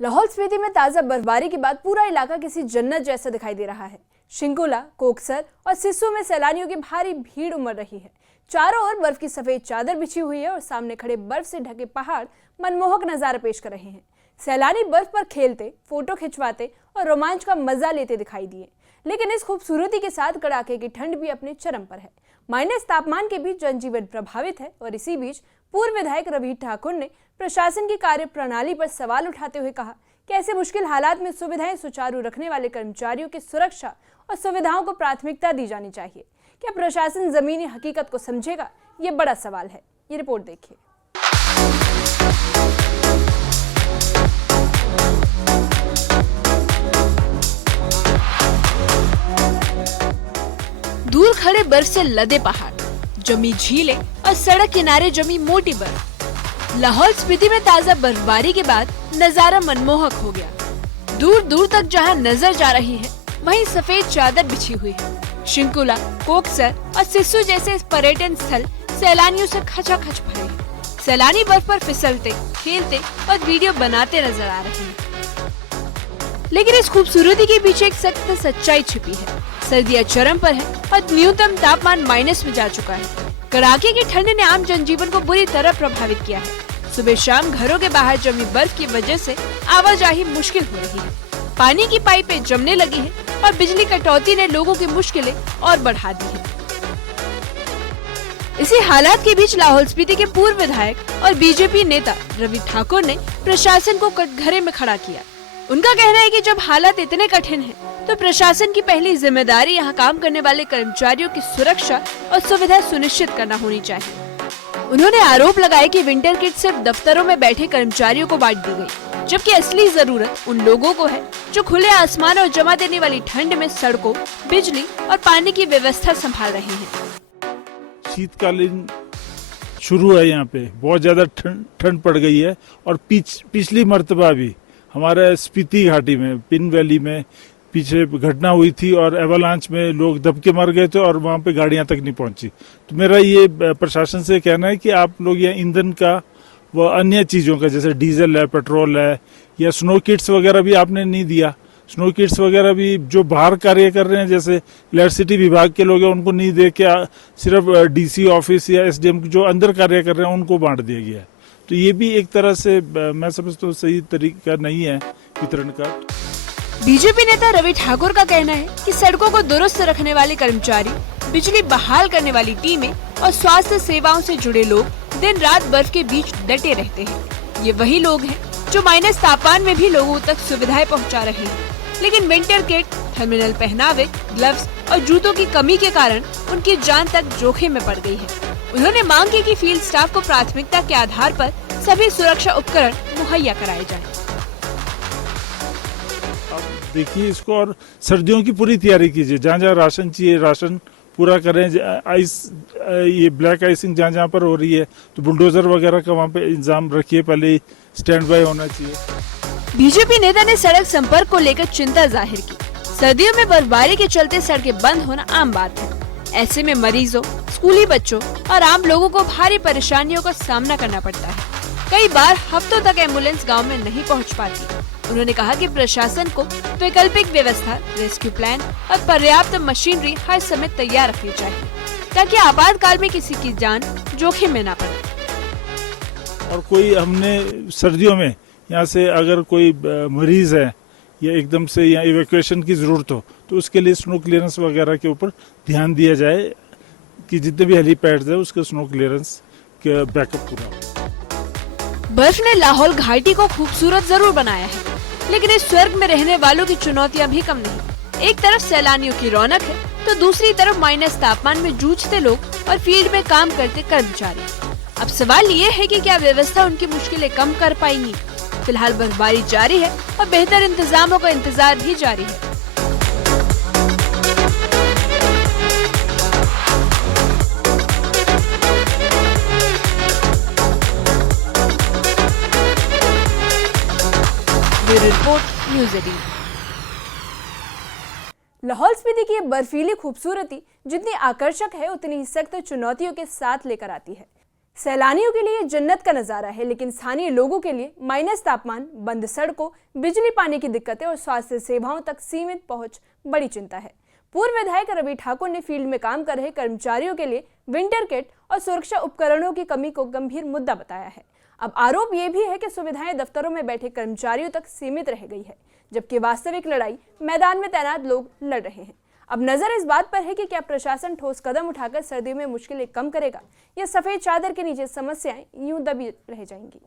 लाहौल स्पीति में ताजा बर्फबारी के बाद पूरा इलाका किसी जन्नत जैसा दिखाई दे रहा है। शिंकुला, कोकसर और सिस्सू में सैलानियों की भारी भीड़ उमड़ रही है। चारों ओर बर्फ की सफेद चादर बिछी हुई है और सामने खड़े बर्फ से ढके पहाड़ मनमोहक नजारा पेश कर रहे हैं। सैलानी बर्फ पर खेलते, फोटो खिंचवाते और रोमांच का मजा लेते दिखाई दिए। लेकिन इस खूबसूरती के साथ कड़ाके की ठंड भी अपने चरम पर है। माइनस तापमान के बीच जनजीवन प्रभावित है और इसी बीच पूर्व विधायक रवि ठाकुर ने प्रशासन की कार्य प्रणाली पर सवाल उठाते हुए कहा कि ऐसे मुश्किल हालात में सुविधाएं सुचारू रखने वाले कर्मचारियों की सुरक्षा और सुविधाओं को प्राथमिकता दी जानी चाहिए। क्या प्रशासन जमीनी हकीकत को समझेगा? ये बड़ा सवाल है। ये रिपोर्ट देखिए। दूर खड़े बर्फ से लदे पहाड़, जमी झीलें और सड़क किनारे जमी मोटी बर्फ। लाहौल स्पीति में ताजा बर्फबारी के बाद नजारा मनमोहक हो गया। दूर दूर तक जहां नजर जा रही है वहीं सफेद चादर बिछी हुई है। शिंकुला, कोकसर और सिस्सू जैसे पर्यटन स्थल सैलानियों से खचाखच भरे हैं। सैलानी बर्फ पर फिसलते, खेलते और वीडियो बनाते नजर आ रहे हैं। लेकिन इस खूबसूरती के पीछे एक सख्त सच्चाई छिपी है। सर्दियां चरम पर है और न्यूनतम तापमान माइनस में जा चुका है। कड़ाके की ठंड ने आम जनजीवन को बुरी तरह प्रभावित किया है। सुबह शाम घरों के बाहर जमी बर्फ की वजह से आवाजाही मुश्किल हो रही है। पानी की पाइपें जमने लगी हैं और बिजली कटौती ने लोगों की मुश्किलें और बढ़ा दी है। इसी हालात के बीच लाहौल स्पीति के पूर्व विधायक और बीजेपी नेता रवि ठाकुर ने प्रशासन को कटघरे में खड़ा किया। उनका कहना है कि जब हालात इतने कठिन हैं, तो प्रशासन की पहली जिम्मेदारी यहाँ काम करने वाले कर्मचारियों की सुरक्षा और सुविधा सुनिश्चित करना होनी चाहिए। उन्होंने आरोप लगाया कि विंटर किट सिर्फ दफ्तरों में बैठे कर्मचारियों को बांट दी गई, जबकि असली जरूरत उन लोगों को है जो खुले आसमान और जमा देने वाली ठंड में सड़कों, बिजली और पानी की व्यवस्था संभाल रहे हैं। शीतकालीन शुरू है, यहाँ पे बहुत ज्यादा ठंड पड़ गई है और पिछली मर्तबा भी हमारे स्पीति घाटी में पिन वैली में पीछे घटना हुई थी और एवलांच में लोग दबके मर गए थे और वहां पे गाड़ियां तक नहीं पहुंची। तो मेरा ये प्रशासन से कहना है कि आप लोग यहाँ ईंधन का व अन्य चीजों का जैसे डीजल है, पेट्रोल है या स्नो किट्स वगैरह भी आपने नहीं दिया। स्नो किट्स वगैरह भी जो बाहर कार्य कर रहे हैं जैसे इलेक्ट्रिसिटी विभाग के लोग हैं उनको नहीं दे के सिर्फ डीसी ऑफिस या एसडीएम जो अंदर कार्य कर रहे हैं उनको बांट दिया गया है। तो ये भी एक तरह से मैं समझता हूँ सही तरीका नहीं है वितरण का। बीजेपी नेता रवि ठाकुर का कहना है कि सड़कों को दुरुस्त रखने वाले कर्मचारी, बिजली बहाल करने वाली टीमें और स्वास्थ्य सेवाओं से जुड़े लोग दिन रात बर्फ के बीच डटे रहते हैं। ये वही लोग हैं जो माइनस तापमान में भी लोगों तक सुविधाएं पहुंचा रहे हैं। लेकिन विंटर किट, टर्मिनल पहनावे, ग्लव्स और जूतों की कमी के कारण उनकी जान तक जोखिम में पड़ गई है। उन्होंने मांग की कि फील्ड स्टाफ को प्राथमिकता के आधार पर सभी सुरक्षा उपकरण मुहैया कराए जाएं। अब देखिए इसको और सर्दियों की पूरी तैयारी कीजिए। जहाँ जहाँ राशन चाहिए राशन पूरा करें। आइस ये ब्लैक आइसिंग जहाँ जहाँ पर हो रही है तो बुलडोजर वगैरह का वहाँ पे इंतजाम रखिए, पहले स्टैंड बाय होना चाहिए। बीजेपी नेता ने सड़क संपर्क को लेकर चिंता जाहिर की। सर्दियों में बर्फबारी के चलते सड़कें बंद होना आम बात है। ऐसे में मरीजों, स्कूली बच्चों और आम लोगों को भारी परेशानियों का सामना करना पड़ता है। कई बार हफ्तों तक एम्बुलेंस गांव में नहीं पहुंच पाती। उन्होंने कहा कि प्रशासन को वैकल्पिक व्यवस्था, रेस्क्यू प्लान और पर्याप्त मशीनरी हर समय तैयार रखनी चाहिए ताकि आपातकाल में किसी की जान जोखिम में न पड़े। और कोई हमने सर्दियों में यहाँ से अगर कोई मरीज है या एकदम से यहाँ इवैक्यूएशन की जरूरत हो तो उसके लिए स्नो क्लियरेंस वगैरह के ऊपर ध्यान दिया जाए कि जितने भी हेलीपैड्स है उसके स्नो क्लियरेंस के बैकअप पूरा हो। बर्फ ने लाहौल घाटी को खूबसूरत जरूर बनाया है, लेकिन इस स्वर्ग में रहने वालों की चुनौतियां भी कम नहीं। एक तरफ सैलानियों की रौनक है तो दूसरी तरफ माइनस तापमान में जूझते लोग और फील्ड में काम करते कर्मचारी। अब सवाल ये है कि क्या व्यवस्था उनकी मुश्किलें कम कर पाएंगी। फिलहाल बर्फबारी जारी है और बेहतर इंतजामों का इंतजार भी जारी है। Report news 18। लाहौल स्पीति की बर्फीली खूबसूरती जितनी आकर्षक है उतनी ही सख्त चुनौतियों के साथ लेकर आती है। सैलानियों के लिए जन्नत का नजारा है, लेकिन स्थानीय लोगों के लिए माइनस तापमान, बंद सड़कों, बिजली पानी की दिक्कतें और स्वास्थ्य सेवाओं तक सीमित पहुंच बड़ी चिंता है। पूर्व विधायक रवि ठाकुर ने फील्ड में काम कर रहे कर्मचारियों के लिए विंटर किट और सुरक्षा उपकरणों की कमी को गंभीर मुद्दा बताया है। अब आरोप ये भी है कि सुविधाएं दफ्तरों में बैठे कर्मचारियों तक सीमित रह गई है, जबकि वास्तविक लड़ाई मैदान में तैनात लोग लड़ रहे हैं। अब नजर इस बात पर है कि क्या प्रशासन ठोस कदम उठाकर सर्दियों में मुश्किलें कम करेगा या सफेद चादर के नीचे समस्याएं यूं दबी रह जाएंगी।